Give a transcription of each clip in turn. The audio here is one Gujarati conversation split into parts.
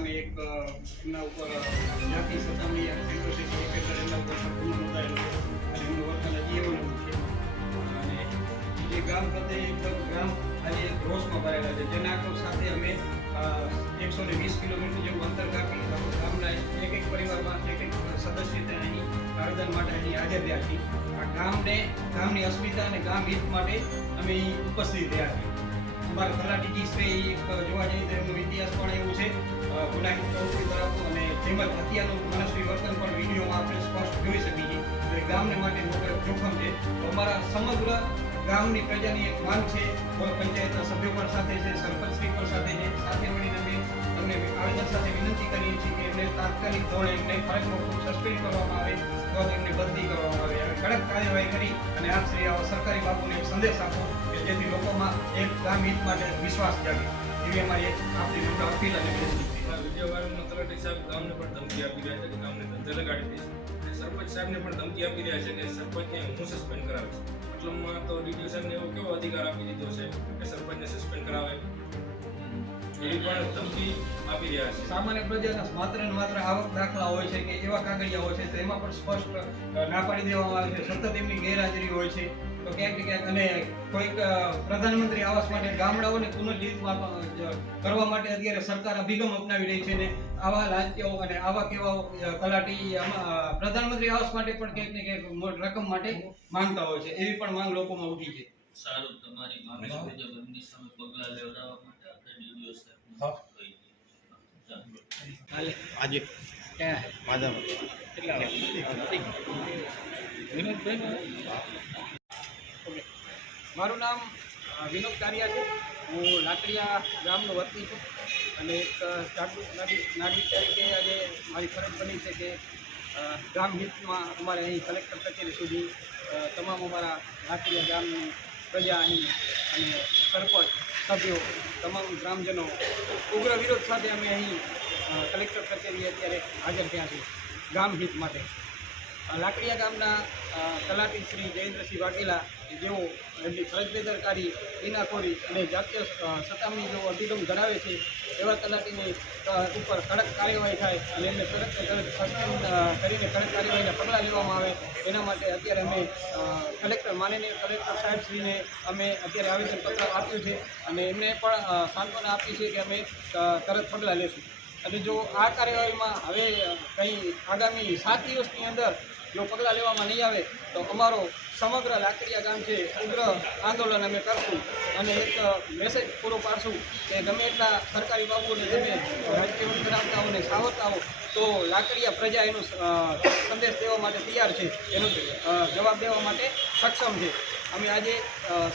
ગામે એક એમના ઉપર જાતિ સતામણી અને સેન્ટ્રોસિટી પેપર એમના ઉપર ગુનો નોંધાયેલો છે અને એમનું વર્તન હજી એવું નથી છે અને એ ગામ પ્રત્યે એકદમ ગ્રામ આજે રોષમાં ભરાયેલા છે જેના સાથે અમે 120 કિલોમીટર જેવું અંતર કાપી ગામના એક પરિવારમાં એક સદસ્ય અહીં આવેદન માટે અહીં હાજર રહ્યા છીએ. આ ગામની અસ્મિતા અને ગામ હિત માટે અમે અહીં ઉપસ્થિત રહ્યા છીએ. અમારા તલાટીજી શ્રી જોવા જઈએ તો એમનો ઇતિહાસ પણ એવું છે ગુનાહિત પ્રવૃત્તિ ધરાવતો અને તેમજ હત્યાનું મનસ્વી વર્તન પણ વિડીયોમાં આપણે સ્પષ્ટ જોઈ શકીએ છીએ. એટલે ગામને માટે મોટો જોખમ છે. તો અમારા સમગ્ર ગામની પ્રજાની એક માંગ છે, પંચાયતના સભ્યો પણ સાથે છે, સરપંચ શ્રી પણ સાથે છે. સાથે મળીને અમે તમને આવેદન સાથે વિનંતી કરીએ છીએ કે એમને તાત્કાલિક ધોરણે એમને ફરજમાં સસ્પેન્ડ કરવામાં આવે તો એમને બદલી કરવામાં આવે. હવે કડક કાર્યવાહી કરી અને આપ શ્રી સરકારી બાબુને એક સંદેશ આપો કે જેથી લોકોમાં એક ગામ હિત માટે વિશ્વાસ જાગે. એવી અમારી એક આપણી નમ્ર અપીલ અને વિનંતી છે. વિજયવાડાના તલાટી સાહેબ ગામને પણ ધમકી આપી રહ્યા છે કે ગામને ધંધે લગાડી દઈશ. સરપંચ સાહેબને પણ ધમકી આપી રહ્યા છે કે સરપંચને હું સસ્પેન્ડ કરાવીશ. મતલબમાં તો ડીડીઓ સાહેબને એવો કેવો અધિકાર આપી દીધો છે કે સરપંચને સસ્પેન્ડ કરાવે એવી પણ ધમકી આપી રહ્યા છે. સામાન્ય પ્રજાના માત્ર ને માત્ર આવક દાખલા હોય છે કે એવા કાગળિયા હોય છે તો એમાં પણ સ્પષ્ટ ના પાડી દેવામાં આવે છે. સતત એમની ગેરહાજરી હોય છે તો ક્યાંક ને ક્યાંક અને કોઈક પ્રધાનમંત્રી આવાસ માટે ગામડાઓને પુનર્જીવિત કરવા માટે અત્યારે સરકાર અભિગમ અપનાવી રહી છે ને આવા લાંચિયાઓ અને આવા કેવા તલાટી પ્રધાનમંત્રી આવાસ માટે પણ ક્યાંક ને ક્યાંક રકમ માટે માંગતા હોય છે. એવી પણ માંગ લોકોમાં ઉઠી છે. સારું, તમારી માંગ છે બંને સામે પગલાં લેવડાવવા માટે આપણે ડીડીઓ સાહેબ આજે ક્યાં માધવ કેટલા મારું નામ વિનોદ કારિયા છે. હું લાકડિયા ગામનો વતની છું અને એક જાગૃત નાગરિક તરીકે આજે મારી ફરજ બની છે કે ગામ હિતમાં અમારે અહીં કલેક્ટર કચેરી સુધી તમામ અમારા લાકડિયા ગામની પ્રજા અહીં અને સરપંચ સભ્યો તમામ ગ્રામજનો ઉગ્ર વિરોધ સાથે અમે અહીં કલેક્ટર કચેરીએ અત્યારે હાજર થયા છીએ ગામ હિત માટે. લાકડિયા ગામના તલાટી શ્રી જયેન્દ્રસિંહ વાઘેલા જેઓ એમની ફરજ બેદરકારી, ઇનાખોરી અને જાતીય સતામણી જેવો અભિગમ ધરાવે છે એવા તલાટીની ઉપર કડક કાર્યવાહી થાય અને એમને તરત સસ્પેન્ડ કરીને કડક કાર્યવાહીના પગલાં લેવામાં આવે એના માટે અત્યારે અમે માનનીય કલેક્ટર સાહેબશ્રીને અમે અત્યારે આવેદનપત્ર આપ્યું છે અને એમને પણ સાંત્વના આપી છે કે અમે તરત પગલાં લેશું. અને જો આ કાર્યવાહીમાં હવે કંઈ આગામી 7 દિવસની અંદર જો પગલાં લેવામાં નહીં આવે તો અમારો સમગ્ર લાકડિયા ગામ છે ઉગ્ર આંદોલન અમે કરશું અને એક મેસેજ પૂરો પાડશું કે ગમે એટલા સરકારી બાબુઓને તમે રાજકીય ધરાવતાઓને સાવરતા હો તો લાકડિયા પ્રજા એનો સંદેશ દેવા માટે તૈયાર છે, એનો જવાબ દેવા માટે સક્ષમ છે. અમે આજે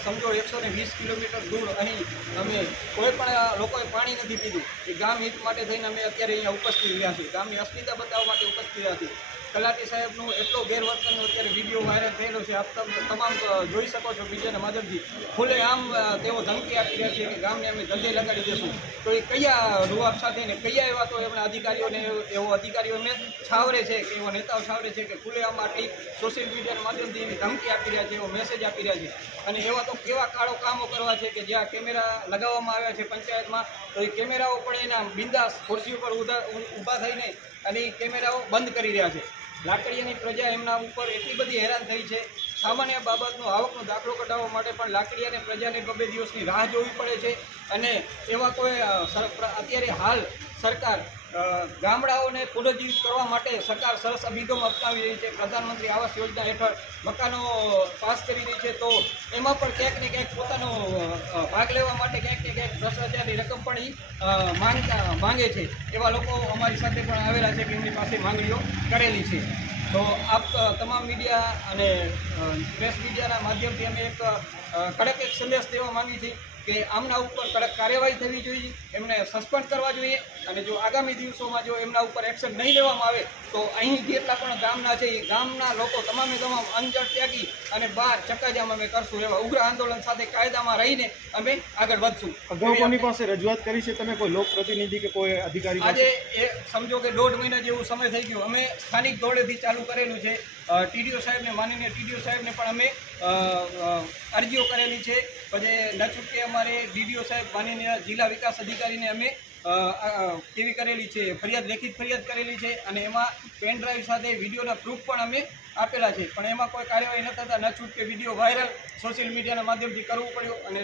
સમજો 120 કિલોમીટર દૂર અહીં અમે કોઈ પણ લોકોએ પાણી નથી પીધું. એ ગામ હિત માટે થઈને અમે અત્યારે અહીંયા ઉપસ્થિત રહ્યા છીએ, ગામની અસ્મિતા બતાવવા માટે ઉપસ્થિત રહ્યા છીએ. તલાટી સાહેબનું એટલો ગેરવર્તનનો અત્યારે વિડીયો વાયરલ થયેલો છે, આપ તમામ જોઈ શકો છો મીડિયાના માધ્યમથી. ખુલ્લે આમ તેઓ ધમકી આપી રહ્યા છે કે ગામને અમે ધંધે લગાડી દઈશું. તો એ કયા રૂઆબ સાથે ને કયા એવા તો એમના અધિકારીઓને એવો અધિકારીઓ એમને છાવરે છે કે એવા નેતાઓ છાવરે છે કે ખુલ્લે આમ આટલી સોશિયલ મીડિયાના માધ્યમથી એવી ધમકી આપી રહ્યા છે, એવો મેસેજ આપી રહ્યા છે. અને એવા તો કેવા કાળો કામો કરવા છે કે જ્યાં કેમેરા લગાવવામાં આવ્યા છે પંચાયતમાં તો એ કેમેરાઓ પણ એના બિંદાસ ખુરશી ઉપર ઊભા થઈને અને એ કેમેરાઓ બંધ કરી રહ્યા છે. લાકડિયાની પ્રજા એમના ઉપર એટલી બધી હેરાન થઈ છે. સામાન્ય બાબતનો આવકનો દાખલો કઢાવવા માટે પણ લાકડિયાની પ્રજાને 2 દિવસની રાહ જોવી પડે છે. અને એવા કોઈ અત્યારે હાલ સરકાર ગામડાઓને પુનર્જીવિત કરવા માટે સરકાર સરસ અભિગમ અપનાવી રહી છે. પ્રધાનમંત્રી આવાસ યોજના હેઠળ મકાનો પાસ કરી રહી છે. તો એમાં પણ ક્યાંક ને ક્યાંક પોતાનો ભાગ લેવા માટે ક્યાંક ને ક્યાંક 10,000ની રકમ પણ માંગે છે. એવા લોકો અમારી સાથે પણ આવેલા છે કે એમની પાસે માંગણીઓ કરેલી છે. તો આપ તમામ મીડિયા અને પ્રેસ મીડિયાના માધ્યમથી અમે એક કડક એક સંદેશ દેવા માંગીએ છીએ કે આમના ઉપર કડક કાર્યવાહી થવી જોઈએ, એમને સસ્પેન્ડ કરવા જોઈએ. અને જો આગામી દિવસોમાં જો એમના ઉપર એક્શન નહીં લેવામાં આવે તો અહીં જેટલા પણ ગામના છે એ ગામના લોકો તમામે તમામ અંજળ ત્યાગી અને બહાર ચક્કાજામ અમે કરશું. એવા ઉગ્ર આંદોલન સાથે કાયદામાં રહીને અમે આગળ વધશું. અગાઉ કોની પાસે રજૂઆત કરી છે તમે, કોઈ લોકપ્રતિનિધિ કે કોઈ અધિકારી પાસે? આજે એ સમજો કે 1.5 મહિના જેવું સમય થઈ ગયું. અમે સ્થાનિક ધોરણેથી ચાલુ કરેલું છે. ટીડીઓ સાહેબને, માનનીય ટીડીઓ સાહેબને પણ અમે અરજીઓ કરેલી છે. પછી ન છૂટકે અમારે ડીડીઓ સાહેબ, માનનીય જિલ્લા વિકાસ અધિકારીને અમે કેવી કરેલી છે, ફરિયાદ લેખિત ફરિયાદ કરેલી છે અને એમાં પેન ડ્રાઈવ સાથે વિડીયોના પ્રૂફ પણ અમે આપેલા છે, પણ એમાં કોઈ કાર્યવાહી ન થતાં ન છૂટકે વિડીયો વાયરલ સોશિયલ મીડિયાના માધ્યમથી કરવું પડ્યું અને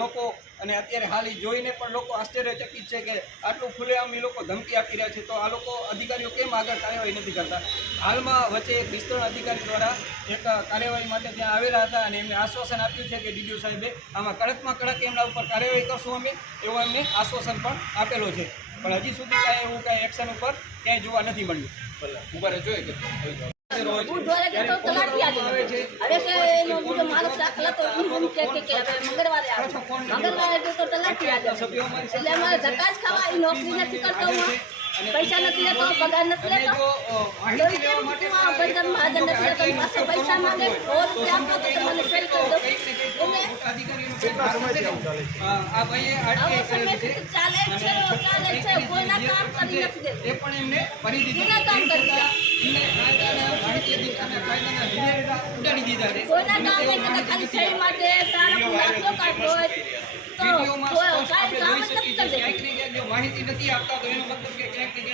લોકો અને અત્યારે હાલ ઈ જોઈને પણ લોકો આશ્ચર્યચકિત છે કે આટલું ખુલ્લેઆમ એ લોકો ધમકી આપી રહ્યા છે, તો આ લોકો અધિકારીઓ કેમ આગળ કાર્યવાહી નથી કરતા. હાલમાં વચ્ચે એક વિસ્તરણ અધિકારી દ્વારા એક કાર્યવાહી માટે ત્યાં આવેલા હતા અને એમને આશ્વાસન આપ્યું છે કે ડીડીઓ સાહેબે આમાં કડકમાં કડક એમના ઉપર કાર્યવાહી કરશું અમે, એવો એમને આશ્વાસન પણ આપેલો છે, પણ હજી સુધી કાંઈ એવું કાંઈ એક્શન ઉપર ક્યાંય જોવા નથી મળ્યું. ઉભા જોઈએ કે બુધવારે કે તો તલાટી આવી હવે કે એનો બીજો માણસ દાખલા તો એમ કે હવે મંગળવારે આવે તો તલાટી આવે એટલે અમારે ધક્કા જ ખાવા એ નોકરી નથી કરતો હું પૈસા નથી લેતો પગાર નથી લેતો પૈસા મહાજન નથી લેતો પાછો પૈસા માંગે 100 રૂપિયા આપો તો મને સહી કરી દો કેટલા સમયથી આવું ચાલે છે? ચાલે છે કોઈના કામ કરી નથી દેતું એ પણ એમને ફરી એના કામ કરી કાયદાના ઉડાડી દીધા છે. કોઈના કામ નહીં કરતા ખાલી સહી માટે તારા દાખલો કાઢવો હોય તો વિડીયોમાં કાંઈ આપણે કામ જોઈ જ નથી શકીએ છીએ કરતા ક્યાંક ને ક્યાંક જો માહિતી નથી આપતા તો એનો મતલબ કે ક્યાંક ને ક્યાંક